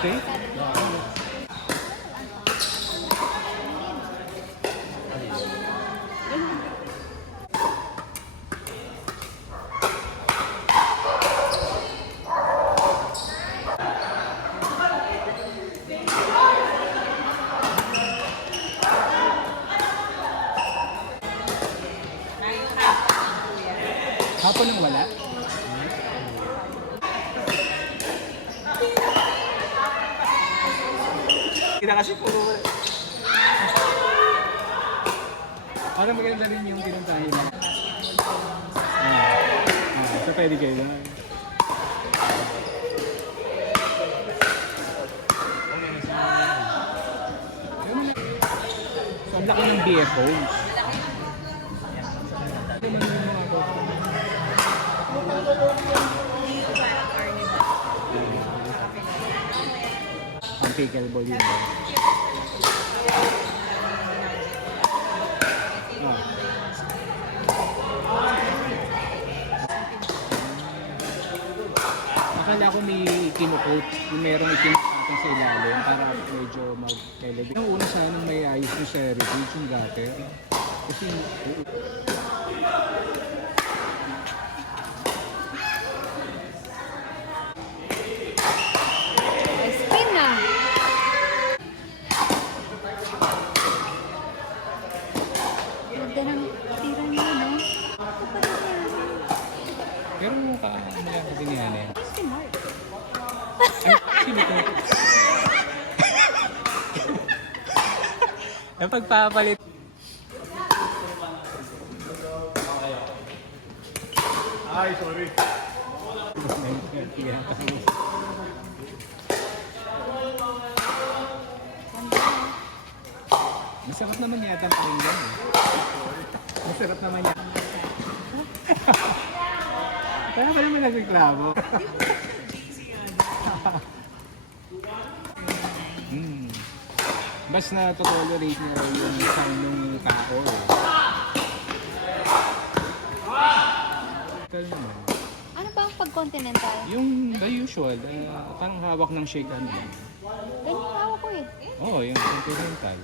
steak? Hapon yung wala? Kita kasi puro... Parang maganda rin yung pinuntahin mo. So pwede kayo na. So ang laki ng BFOs. Ang pickleball yun ba? Akala ko may kinukot, yung merong ikinukatan sa ilalim para medyo mag-elevate. Ang una sana may ayos yung heritage, yung gutter. Kasi Spin na. Ganda ng tira niya, no? Ako pa rin yan. pero mukha maganda din yan eh. Ay, si Mark. Ay, sino ko? Yung pagpapalit. Ay, sorry. Masarap naman yata ang pakinggan eh. Masarap naman yan. Kaya ka naman nagreklamo. Bas na to-tolerate niya raw yung sound ng tao eh. Ito naman. Ano ba ang pag-continental? Yung the usual, parang hawak ng shake ano. Ganyan yung hawak ko eh. Oo, yung continental.